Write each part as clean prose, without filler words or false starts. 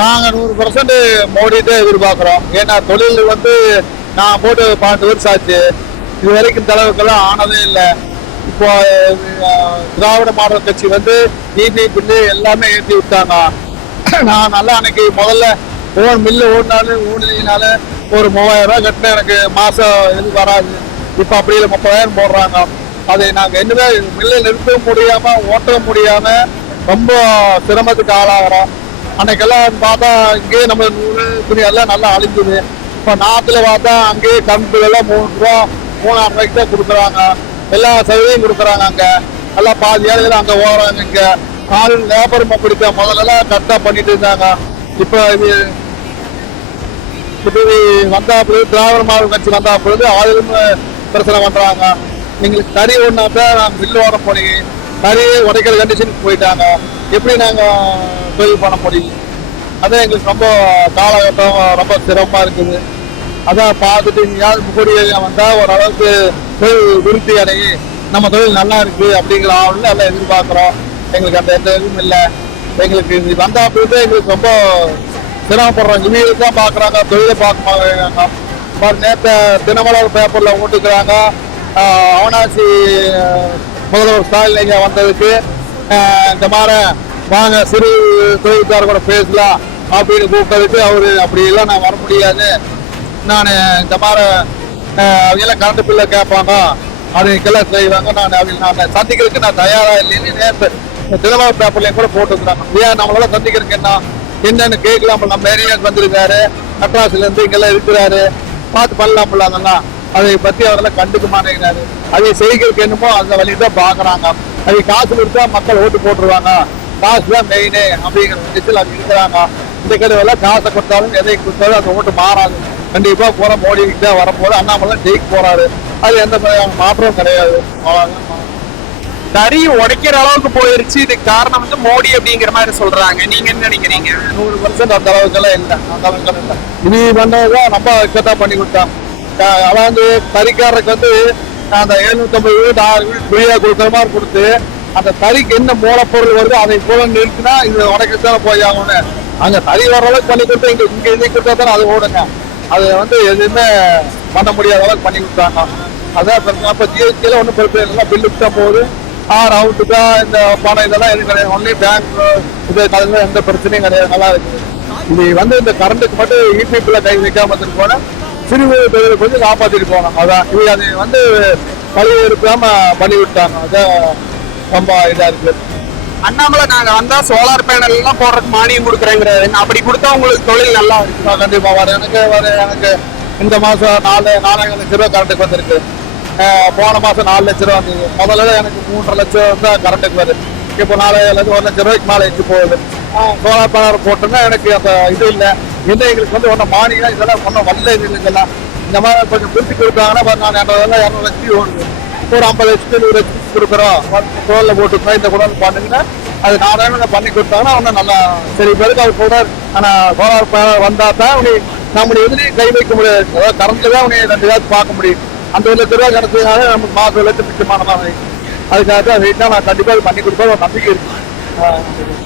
நாங்க 100% மோடிட்டே எதிர்பார்க்கிறோம். ஏன்னா தொழில் நான் போட்டு 12 வருஷம் ஆச்சு. இது வரைக்கும் தலைவர்கள்லாம் ஆனதே இல்லை. இப்போ திராவிட மாடல் கட்சி ஈபி பில்லு எல்லாமே ஏற்றி விட்டாங்க. நான் நல்லா அன்னைக்கு முதல்ல மில்லு ஓடுனாலும் ஒரு 3000 ரூபாய் கட்டின எனக்கு மாசம் எது வராது. இப்போ அப்படி இல்லை 30,000 போடுறாங்க. அதை நாங்கள் என்னவே மில்லை நிறுத்தவும் முடியாம ஓட்டவும் முடியாம ரொம்ப சிரமத்துக்கு ஆளாகிறோம். அன்னைக்கெல்லாம் பார்த்தா இங்கேயே நம்ம நூறு துணி எல்லாம் நல்லா அழிஞ்சுது. இப்போ நாற்றுல பார்த்தா அங்கேயே கம்புலாம் 3 ரூபா 3,000 ரூபாய்க்கு தான் கொடுக்குறாங்க. எல்லா சலுகையும் கொடுக்குறாங்க. அங்கே நல்லா பாதி ஏழைகள் அங்கே ஓடுறாங்க. இங்கே ஆள் லேபரும் அப்படித்தான் முதல்லலாம் கரெக்டாக பண்ணிட்டு இருந்தாங்க. இப்போ இது வந்தாப்புல திராவிட மாடல் கட்சி வந்தாப்புல ஆளும் பிரச்சனை பண்ணுறாங்க. எங்களுக்கு தறி ஒன்றாத்தான் நான் மில்லு ஓட போனீங்க, தறியை உடைக்கிற கண்டிஷனுக்கு போயிட்டாங்க. எப்படி நாங்கள் தொழில் பண்ண முடியும்? அதான் எங்களுக்கு ரொம்ப காலகட்டம் ரொம்ப சிரமமாக இருக்குது. அதான் பார்த்துட்டு யார் முகூடி வந்தால் ஓரளவுக்கு தொழில் விருத்தி அடையி நம்ம தொழில் நல்லா இருக்குது அப்படிங்கிற ஆளுன்னு எல்லாம் எதிர்பார்க்குறோம். எங்களுக்கு அந்த எந்த இதுவும் இல்லை. எங்களுக்கு இது வந்தாப்புல எங்களுக்கு ரொம்ப சிரமப்படுறோம். இவங்களுக்கு தான் பார்க்குறாங்க, தொழிலை பார்க்க மாட்டாங்க. நேற்று தினமலர் பேப்பரில் ஓட்டுக்கிறாங்க. அவனாசி முதல்வர் ஸ்டாலின் ஐயா வந்ததுக்கு இந்த மாதிரி வாங்க சிறு தொழில்கார கூட பேசலாம் அப்படின்னு கூப்பிட்டதுக்கு அவரு அப்படி எல்லாம் நான் வர முடியாது, நான் இந்த மாதிரி அவங்கெல்லாம் கரண்ட் பில்லை கேட்பாங்க அதுக்கெல்லாம் செய்வாங்க, நான் சந்திக்கிறதுக்கு நான் தயாரா இல்லைன்னு நேற்று தினமலர் பேப்பர்லையும் கூட போட்டுருக்குறாங்க. ஏன் நம்மளால சந்திக்கிறதுக்கு என்னன்னு கேட்கலாம். நம்ம ஏரியாவுக்கு வந்திருக்காரு, மெட்ராஸ்ல இருந்து இங்கெல்லாம் இருக்கிறாரு, பார்த்து பண்ணலாம்ல. அதெல்லாம் அதை பத்தி அவரெல்லாம் கண்டுக்க மாட்டேங்கிறாரு. அதை செய்கிறதுக்கு என்னமோ அந்த வழி தான் பாக்குறாங்க. அது காசு கொடுத்தா மக்கள் ஓட்டு போட்டுருவாங்க, காசு தான் மெயினே அப்படிங்கிற விஷயத்தில் அது இருக்கிறாங்க. இந்த கடையெல்லாம் காசை கொடுத்தாலும் எதை கொடுத்தாலும் அந்த ஓட்டு மாறாது. கண்டிப்பா போற மோடிக்கு தான் வரப்போது. அண்ணாமலை ஜெயிக்க போறாரு. அது எந்த மாற்றமும் கிடையாது. தறி உடைக்கிற அளவுக்கு போயிருச்சு. இதுக்கு காரணம் மோடி அப்படிங்கிற மாதிரி சொல்றாங்க. நீங்க என்ன நினைக்கிறீங்க? 100% அந்த அளவுக்கெல்லாம் இல்லை. அந்த அளவுக்கு இல்லை. இது பண்ணதான் ரொம்ப இக்கத்தான் பண்ணி கொடுத்தாங்க. அதான் தறிக்காரருக்கு அந்த 750 வீடு 6 வீடு ஃப்ரீயா கொடுக்குற மாதிரி கொடுத்து அந்த தறிக்கு என்ன மூலப்பொருள் வருதோ அதை போல நிறுத்தினா இது உடைக்கத்தானே போய் ஆகணும். அங்க தறி வர அளவுக்கு பண்ணி கொடுத்தா இங்க இதை கொடுத்தா தானே அது ஓடுங்க. அது எதுவுமே பண்ண முடியாத அளவுக்கு பண்ணி கொடுத்தாங்க. அதான் பிரச்சனை. அப்ப ஜிஎஸ்டியில ஒன்றும் பிரச்சனை இல்லை, பில்லுக்கு தான் போகுது. அவுட்டுக்கா இந்த பணம் இதெல்லாம் எதுவும் கிடையாது. ஒன்லி பேங்க் இது கலந்து எந்த பிரச்சனையும் கிடையாது. நல்லா இருக்குது. இது இந்த கரண்ட்டுக்கு மட்டும் இபிபில கை வைக்காம போனா சிறு தொழிலை கொஞ்சம் காப்பாற்றிட்டு போனோம். அதான் இது அது பழி எடுக்காம பண்ணி விட்டாங்க. அதான் ரொம்ப இதா இருக்கு. அண்ணாமலை நாங்க வந்தா சோலார் பேனல் எல்லாம் போடுறதுக்கு மானியம் கொடுக்குறேங்கிறாரு. அப்படி கொடுத்தா உங்களுக்கு தொழில் நல்லா இருக்கு. கண்டிப்பா எனக்கு இந்த மாசம் 4 லட்சம் ரூபாய் கரண்ட்டுக்கு வந்திருக்கு. போன மாசம் 4 லட்சம் ரூபா வந்தது. முதல்ல எனக்கு 3.5 லட்சம் தான் கரண்ட்டுக்கு வருது. இப்போ 4 லட்சம் 1 லட்சம் ரூபாய்க்கு மேலே எச்சு போகுது. சோலார் பேனல் போட்டோம்னா எனக்கு அந்த இது இல்லை. எங்களுக்கு ஒன்றும் மானியம் இதெல்லாம் ஒன்றும் வரல. இதெல்லாம் இந்த மாதிரி கொஞ்சம் பிரித்து கொடுத்தாங்கன்னா நான் 200 லட்சம் ஓடுது. ஒரு 50 லட்சம் 100 லட்சம் கொடுக்குறோம். சோலில் போட்டுருக்கோம். இந்த கூட பண்ணுங்கன்னா அது 4 பண்ணி கொடுத்தாங்கன்னா ஒன்றும் நல்லா சரி பேருக்கு அவர் கூட. ஆனால் சோலார் பேனல் வந்தால் தான் நம்முடைய எதுலையும் கை வைக்க முடியாது. அதாவது கரண்ட்ல தான் 2 ஏதாவது பார்க்க முடியும். அந்த 1 லட்ச ரூபா கிடைச்சதுனால நமக்கு மாதம் 1 லட்சம் மிச்சமானதான். அதுக்காக தான் நான் கண்டிப்பாக பண்ணி கொடுப்பேன். ஒரு நம்பிக்கை இருக்கு.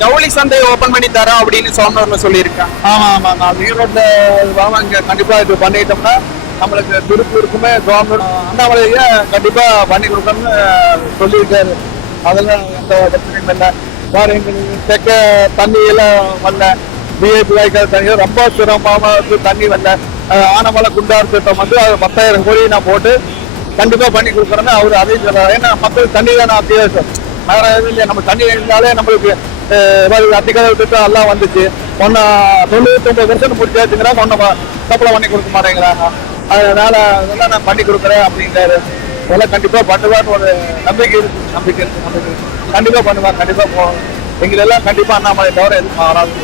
ஜவுளி சந்தையை ஓபன் பண்ணி தரோம் அப்படின்னு சொன்னவங்க சொல்லியிருக்காங்க. ஆமா. நான் ஈரோட்டில் இங்க கண்டிப்பா இது பண்ணிட்டோம்னா நம்மளுக்கு திருப்பூருக்குமே கவர்மெண்ட் அண்ணாமலையே கண்டிப்பா பண்ணி கொடுக்கணும்னு சொல்லியிருக்காரு. அதெல்லாம் எந்த பிரச்சனையும் இல்லை. வேற எங்களுக்கு தெற்க தண்ணி எல்லாம் வரல. பிஏபி வாய்க்கால் தண்ணி ரொம்ப சிரமமா தண்ணி வரல. ஆனமலை குண்டார் திட்டம் அது 10,000 கோடி நான் போட்டு கண்டிப்பா பண்ணி கொடுக்குறேன்னு அவரு அதையும் சொல்றாரு. ஏன்னா மக்கள் தண்ணி தான் அத்தியாவசியம். வேற எதுவும் இல்லையா? நம்ம தண்ணி இருந்தாலே நம்மளுக்கு அத்திக்கதவு திட்டம் எல்லாம் வந்துச்சு. 99% முடிச்சாச்சுங்கிறாங்க. சப்ளை பண்ணி கொடுக்க மாட்டேங்கிறாங்க. அதனால இதெல்லாம் நான் பண்ணி கொடுக்குறேன் அப்படிங்கிறாரு. இதெல்லாம் கண்டிப்பா பண்ணுவான்னு ஒரு நம்பிக்கை இருக்கு. கண்டிப்பா பண்ணுவாங்க. கண்டிப்பா போகணும். எங்களெல்லாம் கண்டிப்பா அண்ணாமலை தவிர எதுவும் வராது.